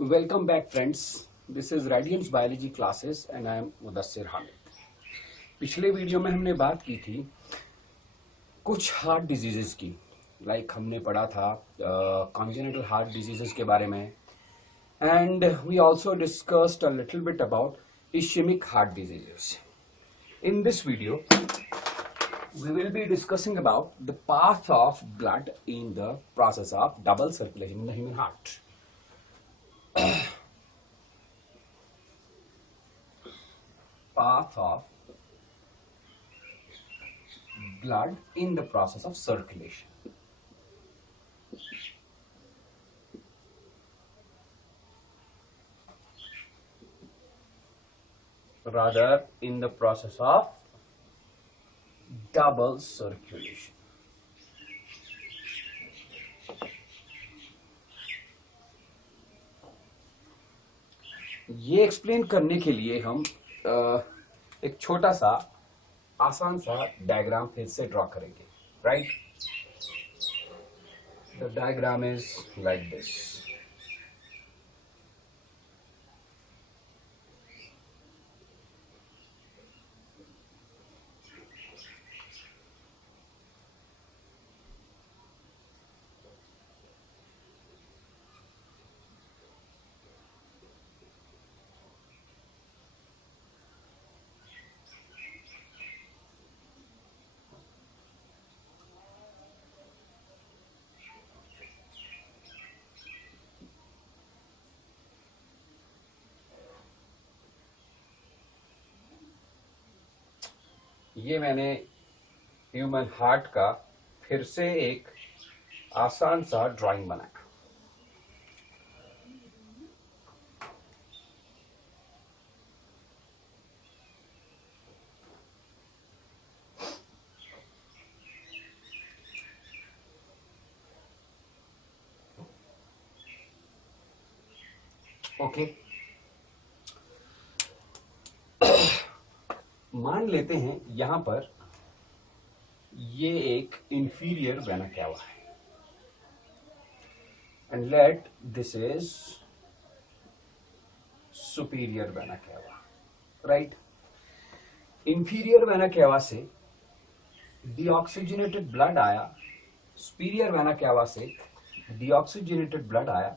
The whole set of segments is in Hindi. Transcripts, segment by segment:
Welcome back friends. This is Radiance Biology classes and I am Mudassir Hamid. पिछले वीडियो में हमने बात की थी कुछ हार्ट डिजीजेस की. हमने पढ़ा था congenital heart diseases के बारे में, and we also discussed a little bit about ischemic heart diseases. In this video we will be discussing about the path of blood in the process of double circulation in the human heart. Path of blood in the process of circulation. Rather, in the process of double circulation. ये एक्सप्लेन करने के लिए हम एक छोटा सा आसान सा डायग्राम फिर से ड्रॉ करेंगे. Right, the diagram is like this. ये मैंने ह्यूमन हार्ट का फिर से एक आसान सा ड्राइंग बनाया. ओके, मान लेते हैं यहां पर ये एक इंफीरियर वेना कैवा है and let this is superior vena cava. Right, inferior vena cava से डीऑक्सीजनेटेड ब्लड आया, सुपीरियर वेना कैवा से डीऑक्सीजनेटेड ब्लड आया.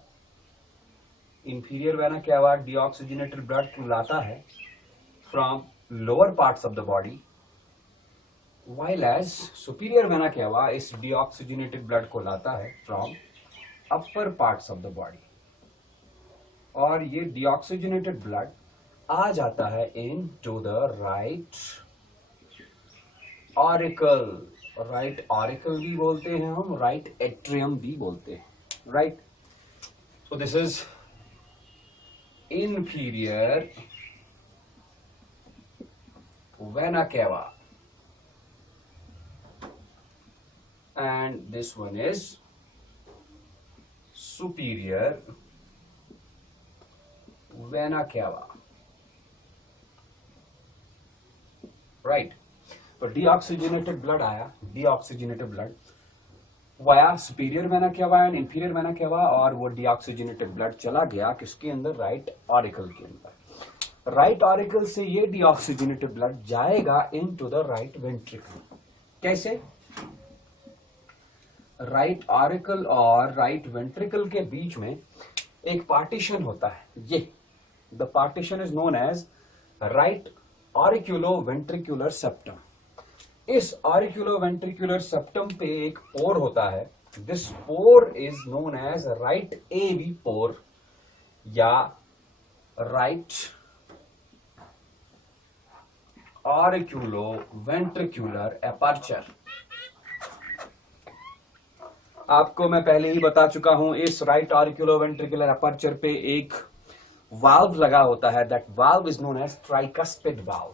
Inferior vena cava deoxygenated blood को लाता है from lower parts of the body, while as superior vena cava is deoxygenated blood को लाता है from upper parts of the body, और ये deoxygenated blood आ जाता है into the right auricle. right auricle भी बोलते हैं हम, right atrium भी बोलते हैं. right, so this is inferior vena cava and this one is superior vena cava. right, तो deoxygenated blood आया, deoxygenated blood via superior vena cava and inferior vena cava, और वो deoxygenated blood चला गया किसके अंदर, राइट ऑरिकल के अंदर. राइट ऑरिकल से ये डीऑक्सीजनेटेड ब्लड जाएगा इनटू द राइट वेंट्रिकल. कैसे? राइट ऑरिकल और राइट वेंट्रिकल के बीच में एक पार्टीशन होता है. ये the partition is known as right auriculo ventricular septum. इस ऑरिक्यूलो वेंट्रिकुलर सेप्टम पे एक पोर होता है. This pore is known as right AV pore या राइट ऑरिक्यूलो-वेंट्रिकुलर एपर्चर. आपको मैं पहले ही बता चुका हूं, इस राइट ऑरिक्यूलो-वेंट्रिकुलर एपर्चर पे एक वाल्व लगा होता है. That valve is known as tricuspid valve.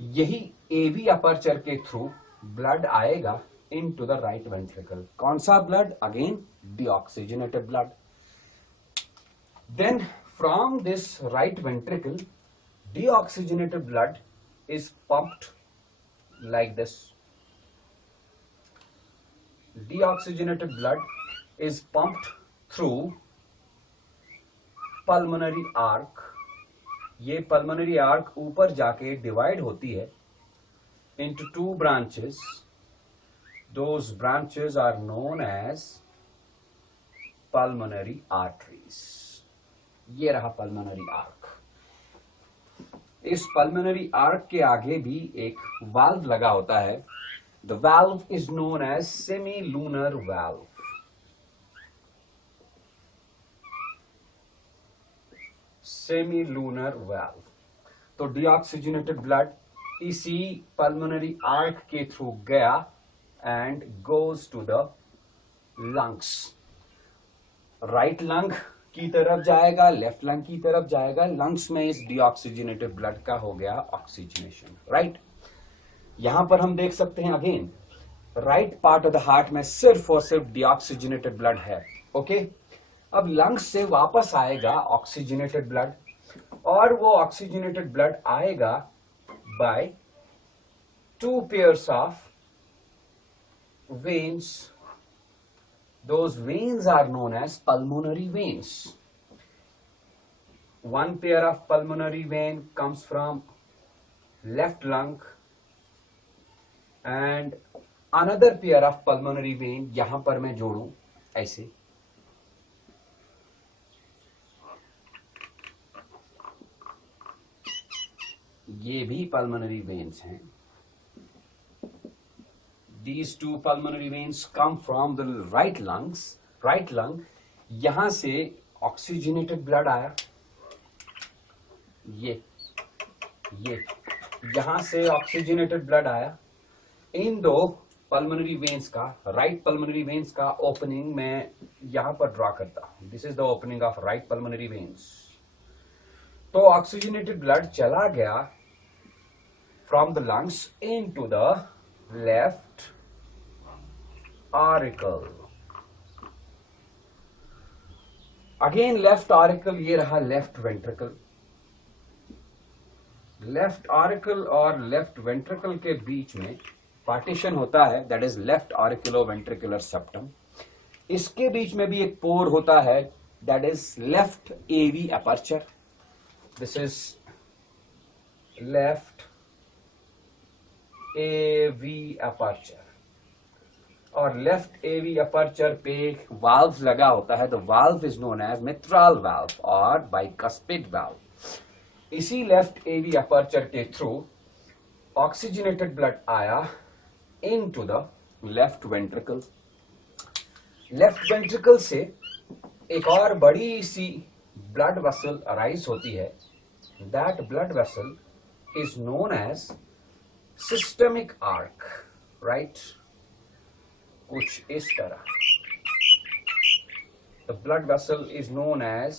यही एवी एपर्चर के थ्रू ब्लड आएगा इनटू द राइट वेंट्रिकल. कौन सा blood? Again deoxygenated blood. Then from this right ventricle deoxygenated blood is pumped like this. Deoxygenated blood is pumped through pulmonary arc, ये पल्मोनरी आर्क ऊपर जाके डिवाइड होती है into two branches. Those branches are known as pulmonary arteries. ये रहा पल्मोनरी आर्क। इस पल्मोनरी आर्क के आगे भी एक वाल्व लगा होता है। The valve is known as semilunar valve. Semilunar valve. तो deoxygenated blood इसी पल्मोनरी आर्क के थ्रू गया and goes to the lungs. Right lung की तरफ जाएगा, लेफ्ट लंग की तरफ जाएगा। लंग्स में इस डीऑक्सीजनेटेड ब्लड का हो गया ऑक्सीजनेशन, राइट। यहां पर हम देख सकते हैं again right part of the heart में सिर्फ और सिर्फ डीऑक्सीजनेटेड ब्लड है, ओके। अब लंग्स से वापस आएगा ऑक्सीजनेटेड ब्लड, और वो ऑक्सीजनेटेड ब्लड आएगा by two pairs of veins. Those veins are known as pulmonary veins. One pair of pulmonary vein comes from left lung and another pair of pulmonary vein, यहां पर मैं जोड़ूं ऐसे, ये भी पल्मोनरी वेन्स हैं। These two pulmonary veins come from the right lungs. Right lung, यहां से ऑक्सीजनेटेड ब्लड आया, ये यहां से ऑक्सीजनेटेड ब्लड आया। इन दो पल्मोनरी वेन्स का, राइट पल्मोनरी वेन्स का ओपनिंग मैं यहां पर ड्रॉ करता हूं। This is the opening of right pulmonary veins. तो ऑक्सीजनेटेड ब्लड चला गया from the lungs into the left auricle. Again left auricle, ये रहा left ventricle. Left auricle और left ventricle के बीच में पार्टीशन होता है, that is left auriculoventricular septum. इसके बीच में भी एक पोर होता है, that is left AV aperture. This is left AV aperture, और लेफ्ट AV aperture पे एक वाल्व लगा होता है। The valve is known as mitral valve और बाइकस्पिड वाल्व। इसी लेफ्ट AV aperture के थ्रू ऑक्सीजनेटेड ब्लड आया into the left ventricle. Left ventricle से एक और बड़ी सी ब्लड वेसल अराइज होती है। That blood vessel is known as systemic arch, right. कुछ इस तरह the blood vessel is known as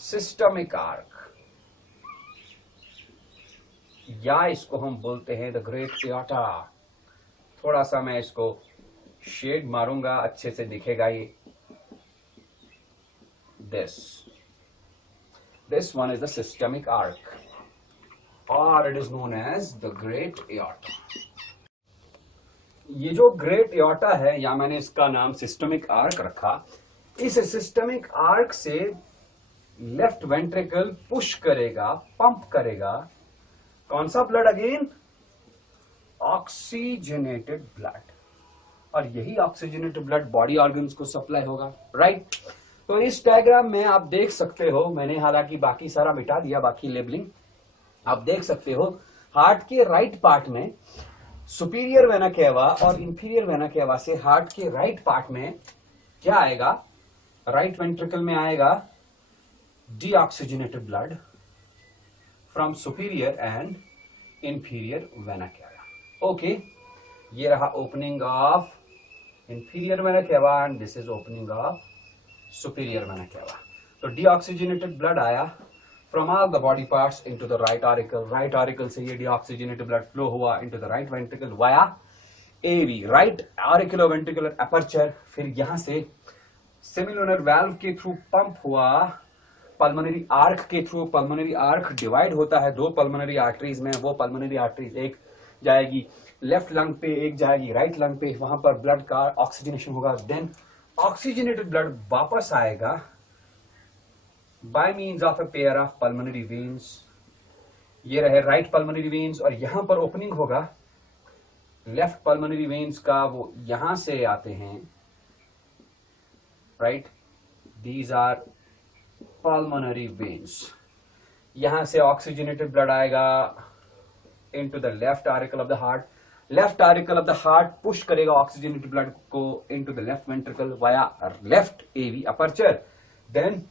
systemic arch, या इसको हम बोलते हैं द ग्रेट एओर्टा। थोड़ा सा मैं इसको शेड मारूंगा, अच्छे से दिखेगा ये। This one is the systemic arc, or it is known as the great aorta. ये जो ग्रेट एओर्टा है, या मैंने इसका नाम सिस्टमिक आर्क रखा, इस सिस्टमिक आर्क से लेफ्ट वेंट्रिकल पुश करेगा, पंप करेगा कौन सा ब्लड? अगेन ऑक्सीजनेटेड ब्लड, और यही ऑक्सीजनेटेड ब्लड बॉडी ऑर्गन्स को सप्लाई होगा, राइट। तो इस डायग्राम में आप देख सकते हो, मैंने हालांकि बाकी सारा मिटा दिया, बाकी लेबलिंग आप देख सकते हो। हार्ट के राइट पार्ट में सुपीरियर वेना केवा और इंफीरियर वेना केवा से हार्ट के राइट पार्ट में क्या आएगा? राइट वेंट्रिकल में आएगा deoxygenated blood from superior and inferior vena cava. Okay, ये रहा opening of inferior vena cava and this is opening of superior vena cava. तो डीऑक्सीजनेटेड ब्लड आया from all the body parts into the right auricle. Right auricle से ये deoxygenated blood flow हुआ into the right ventricle via AV, right auriculoventricular aperture। फिर यहाँ से semilunar valve के थ्रू पंप हुआ पल्मोनरी आर्क के थ्रू। पल्मोनरी आर्क डिवाइड होता है दो पल्मोनरी आर्टरीज में। वो पल्मोनरी आर्टरीज एक जाएगी लेफ्ट लंग पे, एक जाएगी राइट लंग पे। वहां पर ब्लड का ऑक्सीजनेशन होगा। देन ऑक्सीजनेटेड ब्लड वापस आएगा bye means of a pair of pulmonary veins. ये रहे राइट पल्मोनरी वेन्स और यहां पर ओपनिंग होगा लेफ्ट पल्मोनरी वेन्स का, वो यहां से आते हैं, right. These are pulmonary veins. यहां से ऑक्सीजनेटेड ब्लड आएगा into the left auricle of the heart. Left auricle of the heart push करेगा ऑक्सीजनेटेड ब्लड को into the left ventricle via left AV aperture. Then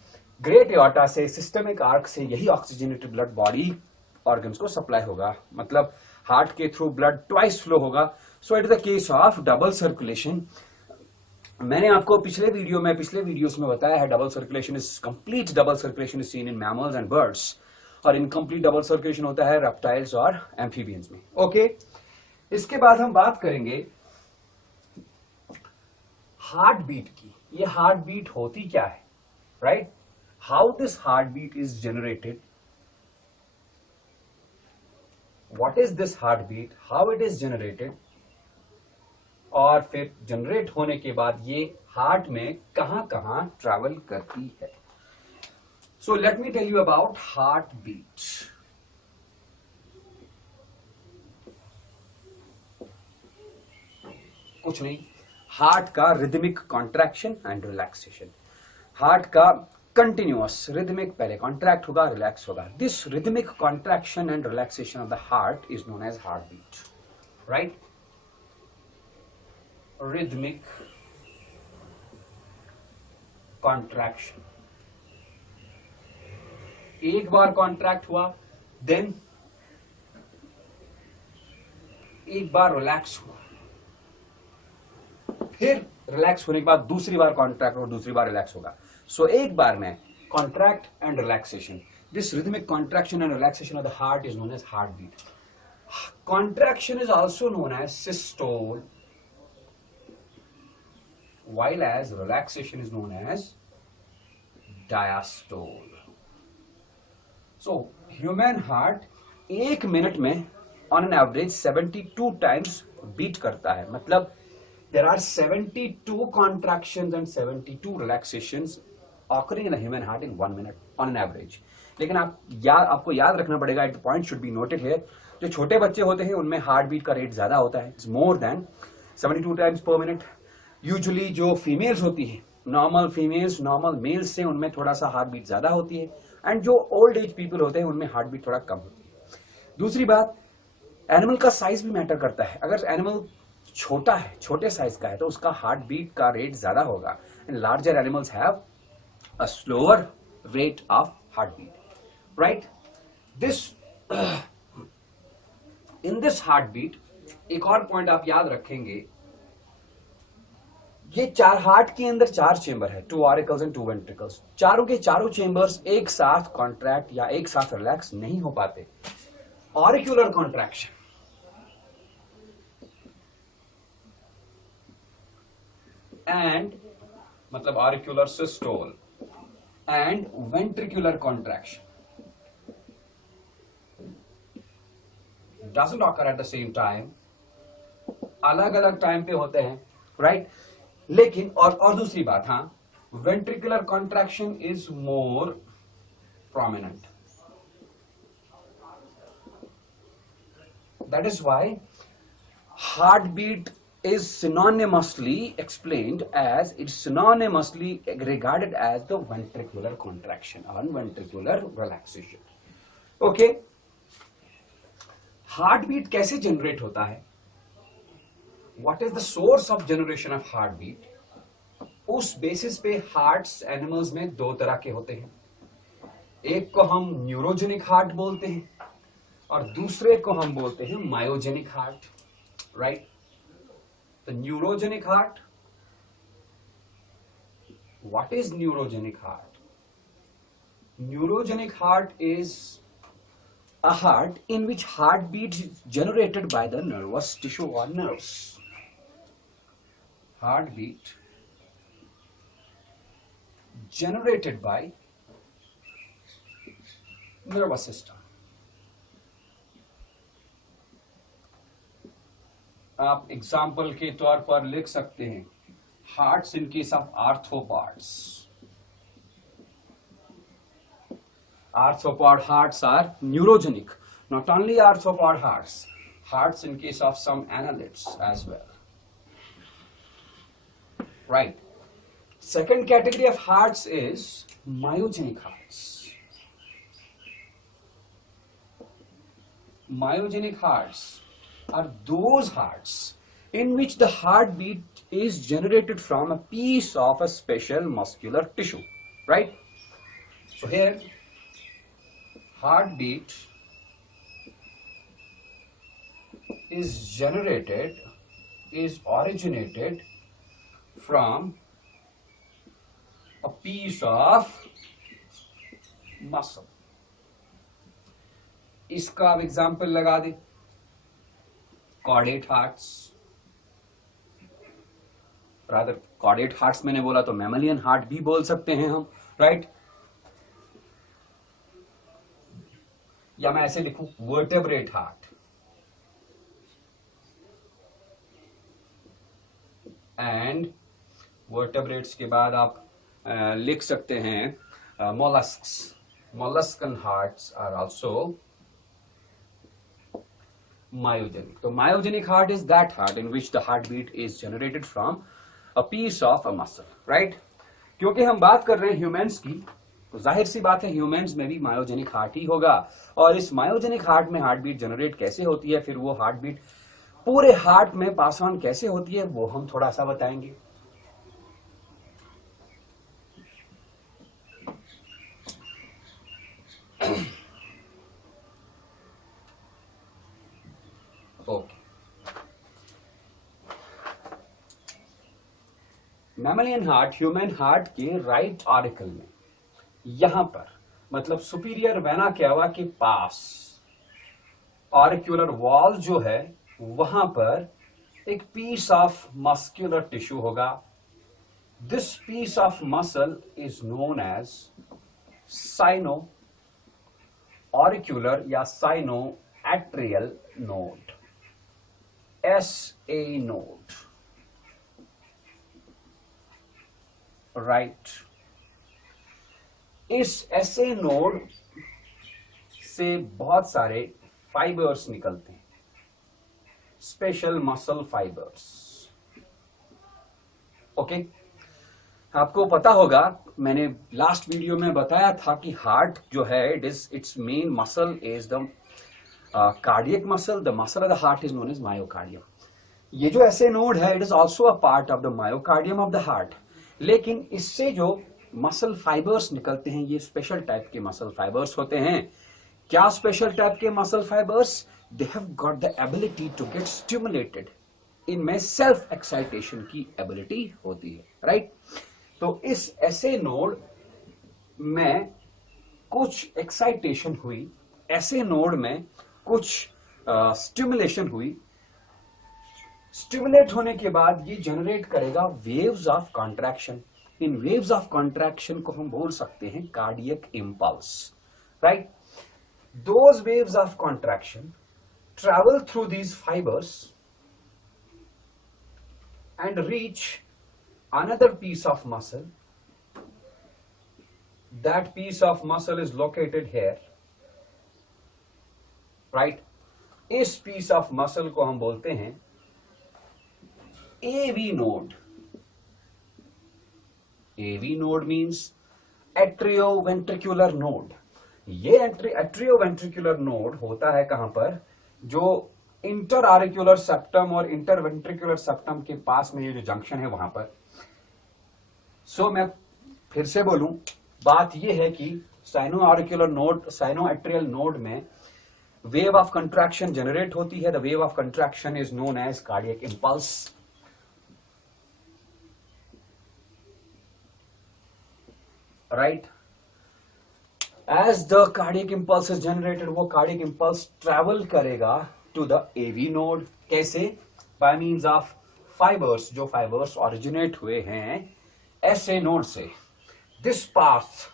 great aorta से सिस्टमिक आर्क से यही ऑक्सीजनेटेड ब्लड बॉडी ऑर्गन्स को सप्लाई होगा, मतलब हार्ट के थ्रू ब्लड ट्वाइस फ्लो होगा। So it is the case of double circulation. मैंने आपको पिछले वीडियोस में बताया है double circulation is complete double circulation is seen in mammals and birds, और इनकम्प्लीट डबल सर्कुलेशन होता है रेप्टाइल्स और एम्फीबियंस में। ओके, इसके बाद हम बात करेंगे हार्ट बीट की। ये हार्ट बीट होती क्या है, right? How this heart beat is generated, what is this heart beat, how it is generated, और फिर जनरेट होने के बाद ये हार्ट में कहां कहां ट्रैवल करती है। So let me tell you about heart beat. कुछ नहीं, हार्ट का rhythmic contraction and relaxation. Heart का कंटिन्यूअस रिदमिक, पहले कॉन्ट्रैक्ट होगा, रिलैक्स होगा। This rhythmic contraction and relaxation of the heart is known as heart beat, right? Rhythmic contraction, एक बार कॉन्ट्रैक्ट हुआ, देन एक बार रिलैक्स हुआ, फिर रिलैक्स होने के बाद दूसरी बार कॉन्ट्रैक्ट और दूसरी बार रिलैक्स होगा। सो एक बार में contract and relaxation, this rhythmic contraction and relaxation of the heart is known as heart beat. Contraction is also known as systole, while as relaxation is known as diastole. So human heart एक मिनट में on an average 72 times beat करता है, मतलब there are 72 contractions and 72 relaxations occurring in a human heart in 1 minute on an average. लेकिन आपको याद रखना पड़ेगा, the point should be noted here, जो छोटे बच्चे होते हैं उनमें हार्ट बीट का रेट ज्यादा होता है, it's more than 72 times per minute. Usually जो फीमेल्स होती हैं, नॉर्मल फीमेल्स नॉर्मल मेल्स से, उनमें थोड़ा सा हार्ट बीट ज्यादा होती है, एंड जो ओल्ड एज पीपल होते हैं उनमें हार्ट बीट थोड़ा कम होती है। दूसरी बात, एनिमल का साइज भी मैटर करता है। अगर एनिमल छोटा है, छोटे साइज का है, तो उसका हार्ट बीट का रेट ज्यादा होगा, and larger animals have a slower rate of heart beat, right? This in this heart beat एक और पॉइंट आप याद रखेंगे, ये चार हार्ट के अंदर 4 चेंबर है, 2 ऑरिकल्स एंड 2 वेंट्रिकल्स। चारों के चारों चेंबर्स एक साथ कॉन्ट्रैक्ट या एक साथ रिलैक्स नहीं हो पाते। ऑरिक्यूलर कॉन्ट्रैक्शन एंड मतलब auricular systole and ventricular contraction doesn't occur at the same time, अलग अलग टाइम पे होते हैं, राइट? लेकिन और दूसरी बात, हाँ, ventricular contraction is more prominent. That is why heart beat is synonymously explained as, it's synonymously regarded as the ventricular contraction or ventricular relaxation. Okay, heartbeat कैसे जनरेट होता है, what is the source of generation of heartbeat? उस बेसिस पे हार्ट्स एनिमल्स में 2 तरह के होते हैं, एक को हम न्यूरोजेनिक हार्ट बोलते हैं और दूसरे को हम बोलते हैं myogenic heart, right? The neurogenic heart. What is neurogenic heart? Neurogenic heart is a heart in which heartbeat is generated by the nervous tissue or nerves. Heartbeat generated by nervous system. आप एग्जाम्पल के तौर पर लिख सकते हैं, hearts in case of arthropods, Arthropod hearts are neurogenic. Not only arthropod hearts, hearts in case of some annelids as well. Right. Second category of hearts is myogenic hearts. Myogenic hearts are those hearts in which the heartbeat is generated from a piece of a special muscular tissue, right? So here, heartbeat is originated from a piece of muscle. इसका आप एग्जाम्पल लगा दे, chordate hearts, rather chordate hearts मैंने बोला तो मैमलियन हार्ट भी बोल सकते हैं हम, राइट? या मैं ऐसे लिखूं वर्टेब्रेट हार्ट, एंड वर्टेब्रेट्स के बाद आप लिख सकते हैं molluscs. Molluscan hearts are also myogenic. So myogenic heart is that heart in which the heartbeat is generated from a piece of a muscle, right? क्योंकि हम बात कर रहे हैं ह्यूमंस की, तो जाहिर सी बात है ह्यूमंस में भी मायोजेनिक हार्ट ही होगा. और इस मायोजेनिक हार्ट में हार्टबीट जनरेट कैसे होती है, फिर वो हार्टबीट पूरे हार्ट में पास ऑन कैसे होती है, वो हम थोड़ा सा बताएंगे. ओके, मैमलियन हार्ट ह्यूमन हार्ट के राइट ऑरिकल में, यहां पर मतलब सुपीरियर वेना केवा के पास ऑरिक्यूलर वॉल जो है वहां पर एक पीस ऑफ मस्कुलर टिश्यू होगा. This piece of muscle is known as sino auricular या sino atrial node, SA node, right? इस SA नोड से बहुत सारे फाइबर्स निकलते हैं, स्पेशल मसल फाइबर्स. ओके, आपको पता होगा मैंने लास्ट वीडियो में बताया था कि हार्ट जो है it's main muscle is the cardiac muscle. The muscle of the heart is known as myocardium. ये जो ऐसे नोड है it is also a part of the myocardium of the heart. लेकिन इससे जो मसल फाइबर्स निकलते हैं ये स्पेशल टाइप के मसल फाइबर्स होते हैं. क्या स्पेशल टाइप के muscle fibres? They have got the ability to get stimulated. इनमें सेल्फ एक्साइटेशन की एबिलिटी होती है, राइट? तो इस ऐसे नोड में कुछ एक्साइटेशन हुई, ऐसे नोड में कुछ स्टिमुलेशन हुई. स्टिमुलेट होने के बाद ये जनरेट करेगा वेव्स ऑफ कॉन्ट्रैक्शन. इन वेव्स ऑफ कॉन्ट्रैक्शन को हम बोल सकते हैं cardiac impulse, right? Those waves of contraction travel through these fibres and reach another piece of muscle. That piece of muscle is located here, right? इस पीस ऑफ मसल को हम बोलते हैं AV node. AV node means atrioventricular node. ये एट्रियोवेंट्रिकुलर नोड होता है कहां पर? जो इंटर ऑरिक्यूलर सेप्टम और इंटरवेंट्रिकुलर सेप्टम के पास में ये जो जंक्शन है वहां पर. सो मैं फिर से बोलूं, बात यह है कि sino auricular node, sino atrial node में wave of contraction generate होती है. The wave of contraction is known as cardiac impulse. Right? As the cardiac impulse is generated, वो cardiac impulse travel करेगा to the AV node. कैसे? By means of fibers, जो fibers originate हुए हैं SA node से. This path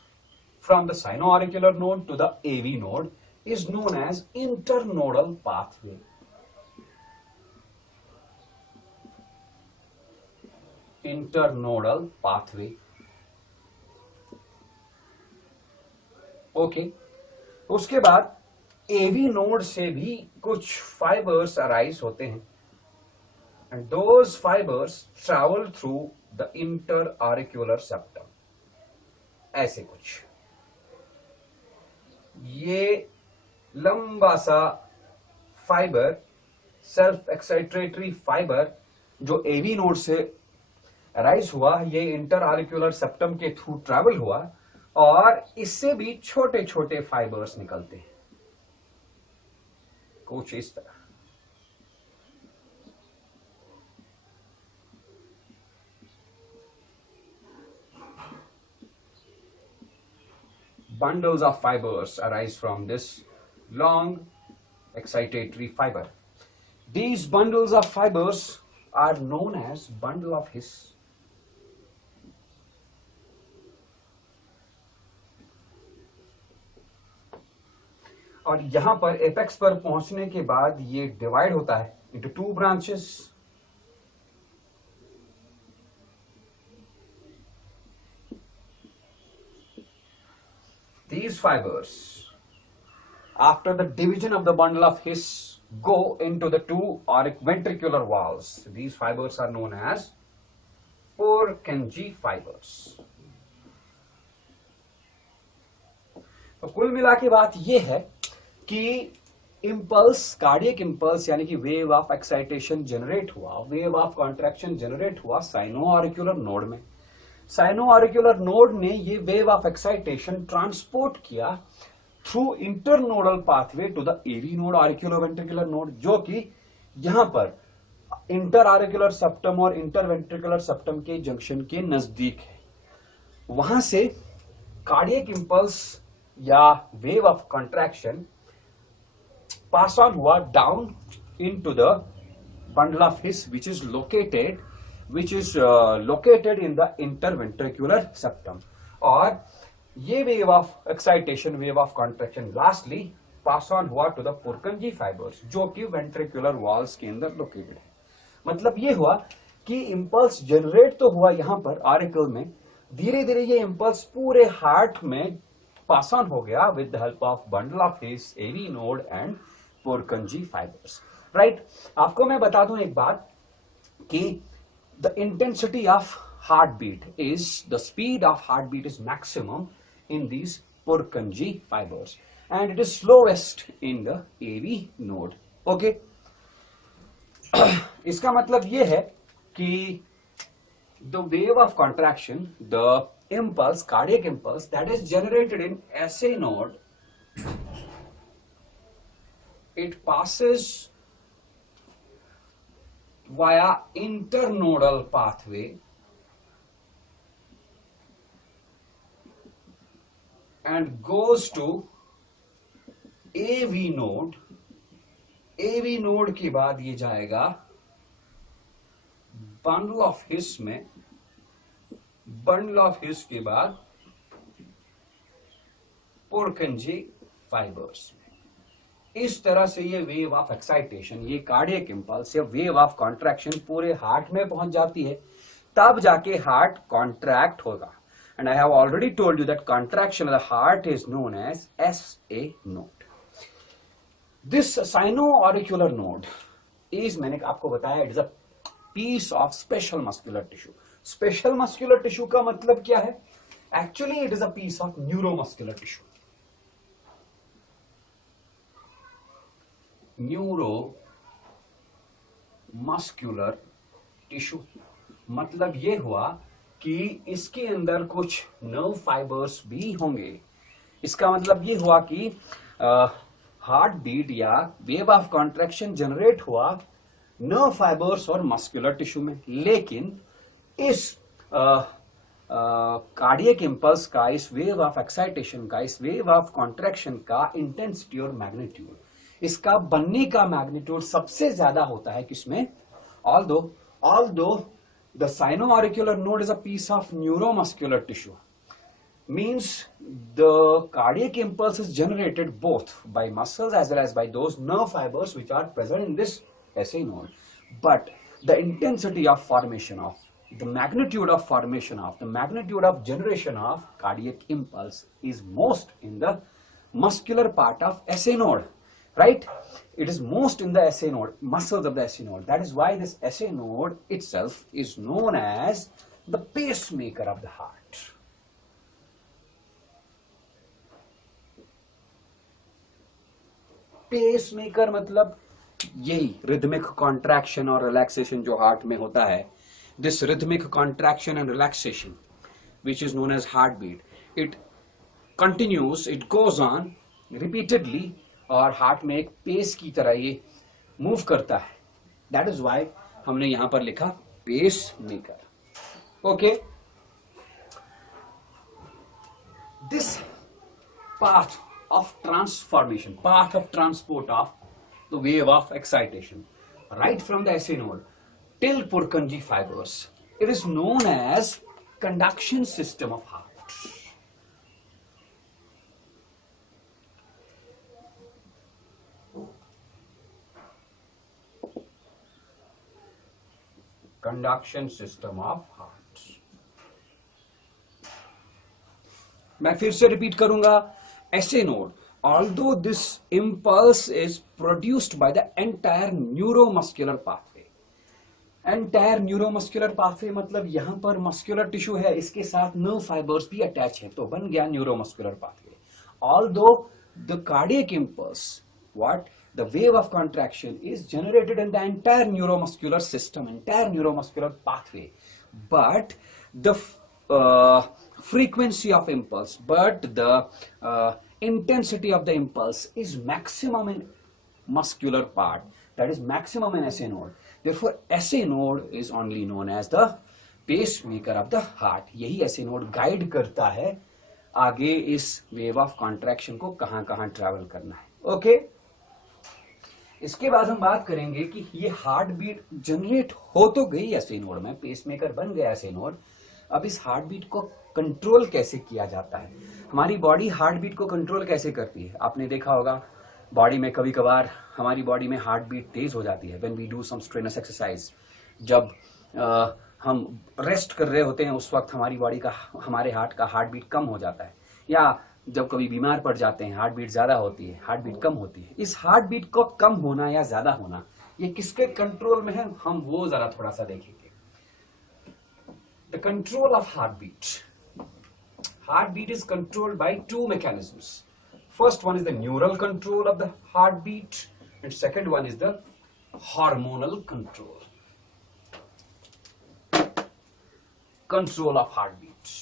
from the sinoauricular node to the AV node is known as internodal pathway. Internodal pathway. Okay, उसके बाद एवी नोड से भी कुछ फाइबर्स अराइज होते हैं and those fibres travel through the inter auricular septum. ऐसे कुछ ये लंबा सा फाइबर, सेल्फ एक्साइटेटरी फाइबर जो एवी नोड से अराइज हुआ, ये इंटर ऑरिक्यूलर सेप्टम के थ्रू ट्रैवल हुआ और इससे भी छोटे छोटे फाइबर्स निकलते हैं कुछ इस तरह। Bundles of fibers arise from this long excitatory fiber. These bundles of fibers are known as bundle of His. और यहां पर एपेक्स पर पहुंचने के बाद ये डिवाइड होता है into two branches. These fibers, after the division of the bundle of His, go into the two ventricular walls. These fibers are known as Purkinje fibers. तो कुल मिला के बात यह है कि इम्पल्स, कार्डियक इम्पल्स यानी कि वेव ऑफ एक्साइटेशन जनरेट हुआ, वेव ऑफ कॉन्ट्रैक्शन जनरेट हुआ साइनो ऑरिक्यूलर नोड में। साइनो ऑरिक्यूलर नोड ने ये वेव ऑफ एक्साइटेशन ट्रांसपोर्ट किया through internodal pathway to the AV node, auriculo ventricular node, जो कि यहां पर इंटर ऑरिक्यूलर सेप्टम और इंटर वेंट्रिकुलर सेप्टम के जंक्शन के नजदीक है। वहां से कार्डियक इम्पल्स या wave of contraction pass on हुआ down into the bundle of his which is located in the interventricular septum, और ये wave of excitation, wave of contraction lastly pass on हुआ टू द पुरकंजी फाइबर्स जो कि वेंट्रिकुलर वॉल्स के अंदर लोकेटेड है। मतलब ये हुआ कि इंपल्स जनरेट तो हुआ यहां पर ऑरिकल में, धीरे धीरे ये इंपल्स पूरे हार्ट में पास ऑन हो गया with the help of bundle of His, AV node and Purkinje fibres. Right, आपको मैं बता दूं एक बात कि the intensity of heartbeat is, the speed of heartbeat is maximum in these Purkinje fibers and it is slowest in the AV node. Okay? इसका मतलब ये है कि the wave of contraction, the impulse, cardiac impulse that is generated in SA node, it passes via internodal pathway and goes to AV node. AV node के बाद ये जाएगा bundle of His में, bundle of His के बाद Purkinje fibers में। इस तरह से ये वेव ऑफ एक्साइटेशन, ये कार्डियक इंपल्स या वेव ऑफ कॉन्ट्रैक्शन पूरे हार्ट में पहुंच जाती है, तब जाके हार्ट कॉन्ट्रैक्ट होगा। And I have already told you that contraction of the heart is known as SA node. This sino auricular node is, मैंने आपको बताया, it is a piece of special muscular tissue. Special muscular tissue का मतलब क्या है? Actually it is a piece of neuromuscular tissue. Neuro muscular tissue मतलब ये हुआ कि इसके अंदर कुछ नर्व फाइबर्स भी होंगे। इसका मतलब ये हुआ कि हार्ट बीट या वेव ऑफ कॉन्ट्रैक्शन जनरेट हुआ नर्व फाइबर्स और मस्कुलर टिश्यू में, लेकिन इस कार्डियक इंपल्स का, इस वेव ऑफ एक्साइटेशन का, इस वेव ऑफ कॉन्ट्रैक्शन का इंटेंसिटी और मैग्नीट्यूड, इसका बनने का मैग्नीट्यूड सबसे ज्यादा होता है किसमें? although the sino-auricular node is a piece of neuromuscular tissue, means the cardiac impulse is generated both by muscles as well as by those nerve fibers which are present in this SA node, but the intensity of formation of, the magnitude of formation of, the magnitude of generation of cardiac impulse is most in the muscular part of SA node, right? It is most in the SA node, muscles of the SA node. That is why this SA node itself is known as the pacemaker of the heart. Pacemaker मतलब यही रिदमिक कॉन्ट्रैक्शन और रिलैक्सेशन जो हार्ट में होता है. This rhythmic contraction and relaxation which is known as heartbeat, it continues, it goes on repeatedly और हार्ट में एक पेस की तरह ये मूव करता है. दैट इज वाई हमने यहां पर लिखा pacemaker. Okay, this path of transformation, path of transport of the wave of excitation right from the SA node till Purkinje fibers, it is known as conduction system of heart. Conduction system of heart. मैं फिर से रिपीट करूंगा. SA node, although this impulse is produced by the entire neuromuscular pathway. Entire neuromuscular pathway मतलब यहां पर मस्कुलर टिश्यू है, इसके साथ नर्व फाइबर्स भी अटैच है, तो बन गया neuromuscular pathway. Although the cardiac impulse, what the wave of contraction is generated in the entire neuromuscular system, entire neuromuscular pathway, but the frequency of impulse, but the intensity of the impulse is maximum in muscular part, that is maximum in SA node. Therefore SA node is only known as the pacemaker of the heart. यही SA node गाइड करता है आगे इस वेव ऑफ कॉन्ट्रैक्शन को कहां कहां ट्रैवल करना है. ओके, इसके बाद हम बात करेंगे कि ये हार्ट बीट जनरेट हो तो गई SA नोड में, पेसमेकर बन गया SA नोड. अब इस हार्ट बीट को कंट्रोल कैसे किया जाता है? हमारी बॉडी हार्ट बीट को कंट्रोल कैसे करती है? आपने देखा होगा बॉडी में कभी कभार हमारी बॉडी में हार्ट बीट तेज हो जाती है when we do some strenuous exercise. जब हम रेस्ट कर रहे होते हैं उस वक्त हमारी बॉडी का, हमारे हार्ट का हार्ट बीट कम हो जाता है, या जब कभी बीमार पड़ जाते हैं हार्ट बीट ज्यादा होती है, हार्ट बीट कम होती है. इस हार्ट बीट को कम होना या ज्यादा होना ये किसके कंट्रोल में है, हम वो जरा थोड़ा सा देखेंगे. The control of heart beat. Heartbeat is controlled by two mechanisms. First one is the neural control of the heartbeat, and second one is the hormonal control. Control of heartbeat.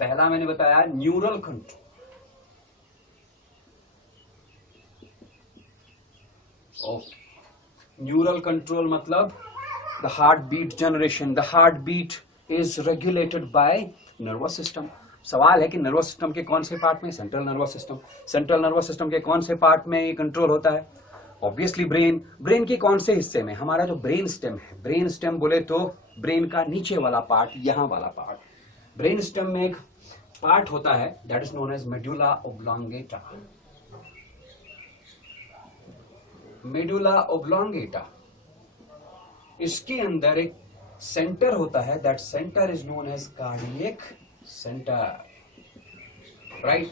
पहला मैंने बताया न्यूरल कंट्रोल. न्यूरल कंट्रोल मतलब the heart beat generation, the heart beat is regulated by nervous system. सवाल है कि नर्वस सिस्टम के कौन से पार्ट में? Central nervous system. Central nervous system के कौन से पार्ट में ये कंट्रोल होता है? Obviously brain. ब्रेन के कौन से हिस्से में? हमारा जो ब्रेन स्टेम है. ब्रेन स्टेम बोले तो ब्रेन का नीचे वाला पार्ट, यहां वाला पार्ट. ब्रेन स्टेम में एक पार्ट होता है that is known as medulla oblongata. Medulla oblongata, इसके अंदर एक सेंटर होता है, that centre is known as cardiac centre. Right,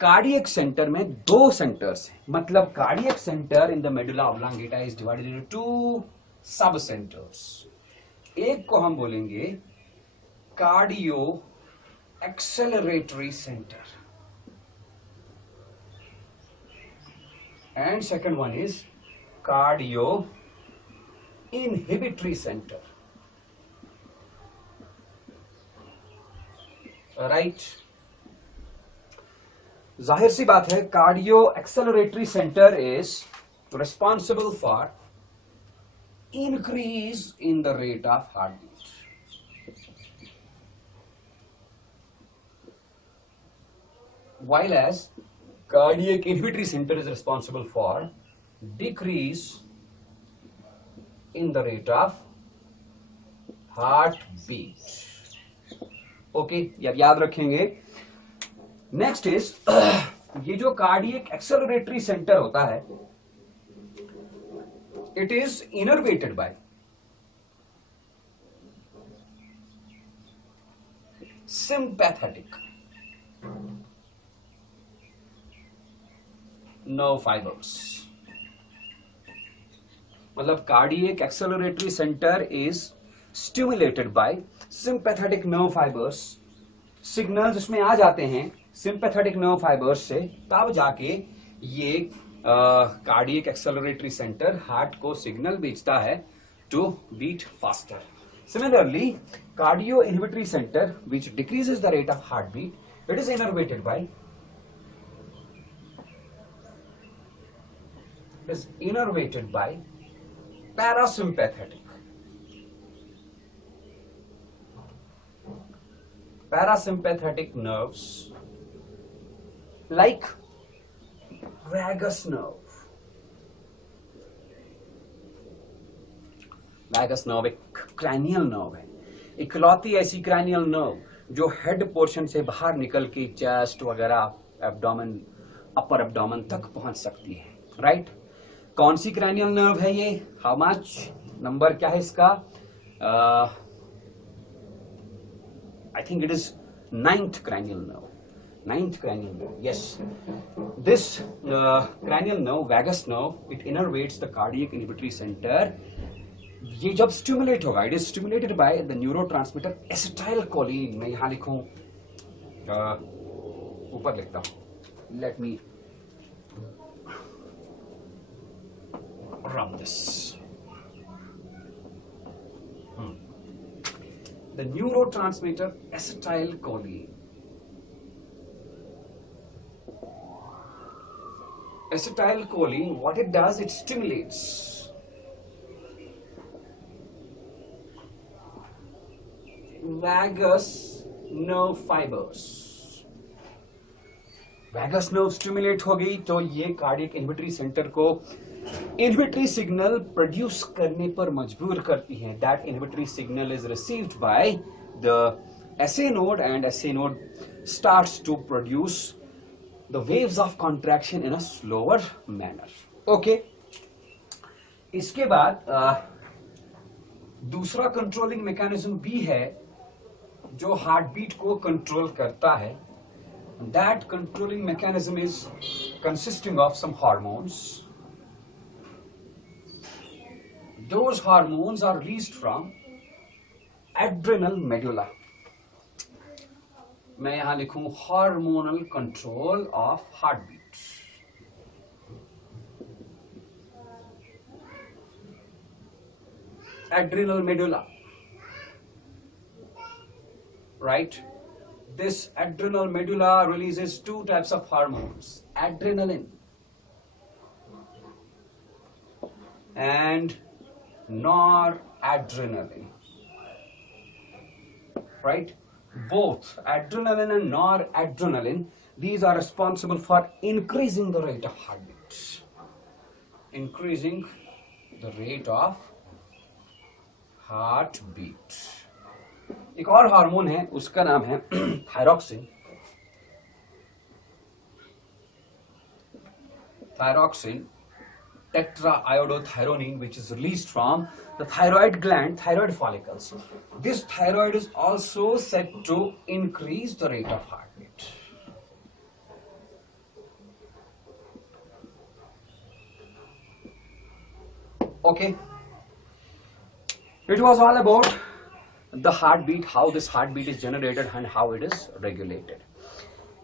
cardiac centre में दो सेंटर्स हैं, मतलब cardiac centre in the medulla oblongata is divided into two sub centres. एक को हम बोलेंगे cardio acceleratory centre and second one is cardio inhibitory center. right, जाहिर सी बात है cardio acceleratory centre is responsible for increase in the rate of heartbeat. While as cardiac inhibitory center is responsible for decrease in the rate of heartbeat. Okay, याद रखेंगे. नेक्स्ट इज ये जो कार्डियक एक्सेलरेटरी सेंटर होता है it is innervated by sympathetic nerve fibers. मतलब cardiac acceleratory centre is stimulated by sympathetic nerve fibres. Signals उसमें आ जाते हैं सिंपैथेटिक नर्व फाइबर्स से, तब जाके ये कार्डियक एक्सेलरेटरी सेंटर हार्ट को सिग्नल भेजता है to beat faster. Similarly cardio inhibitory centre which decreases the rate of heart beat, it is innervated by parasympathetic nerves like vagus nerve. vagus nerve एक क्रैनियल नर्व है, इकलौती ऐसी क्रैनियल नर्व जो हेड पोर्शन से बाहर निकल के चेस्ट वगैरह एब्डोमेन अपर एब्डोमेन तक पहुंच सकती है. राइट कौन सी क्रैनियल नर्व है ये, हाउ मच, नंबर क्या है इसका, I think it is ninth cranial nerve. Yes, this cranial nerve, vagus nerve, it innervates the cardiac inhibitory center. ये जब स्टिमुलेट होगा, it is stimulated by the neurotransmitter acetylcholine. मैं यहां लिखूं, ऊपर लिखता हूं, let me rub this. The neurotransmitter acetylcholine. Acetylcholine, what it does, it stimulates vagus nerve fibers. vagus nerve stimulate हो गई तो ये कार्डियक इनहिबिटरी सेंटर को इनहिबिटरी सिग्नल प्रोड्यूस करने पर मजबूर करती है. That inhibitory signal is received by the SA node and SA node starts to produce the waves of contraction in a slower manner. Okay. इसके बाद दूसरा कंट्रोलिंग मैकेनिज्म भी है जो हार्ट बीट को कंट्रोल करता है. That controlling mechanism is consisting of some hormones. Those hormones are released from adrenal medulla. मैं यहां लिखूं hormonal control of heartbeat. Adrenal medulla, right? This adrenal medulla releases two types of hormones, adrenaline and noradrenaline. Right? Both adrenaline and noradrenaline, these are responsible for increasing the rate of heartbeat. Increasing the rate of heartbeat. एक और हार्मोन है, उसका नाम है thyroxine. Thyroxine, tetraiodothyronine, which is released from the thyroid gland, thyroid follicles. This thyroid is also said to increase the rate of heartbeat. Okay. It was all about the heartbeat, how this heartbeat is generated and how it is regulated.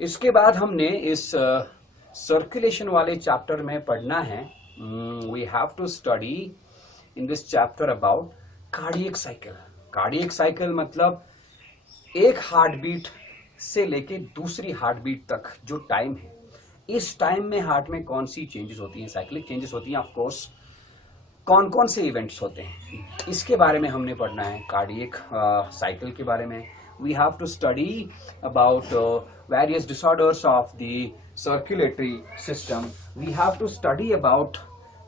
इसके बाद हमने इस सर्कुलेशन वाले चैप्टर में पढ़ना है. We have to study in this chapter about cardiac cycle. Cardiac cycle मतलब एक हार्ट बीट से लेके दूसरी हार्ट बीट तक जो टाइम है, इस टाइम में हार्ट में कौन सी चेंजेस होती हैं, साइक्लिक चेंजेस होती हैं, ऑफ कोर्स कौन कौन से इवेंट्स होते हैं, इसके बारे में हमने पढ़ना है. कार्डियक साइकिल के बारे में we have to study about various disorders of the circulatory system. We have to study about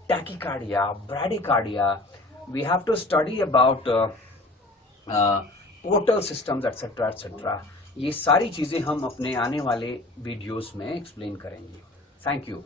tachycardia, bradycardia. We have to study about portal systems, etc., etc. ये सारी चीजें हम अपने आने वाले वीडियोस में एक्सप्लेन करेंगे. Thank you.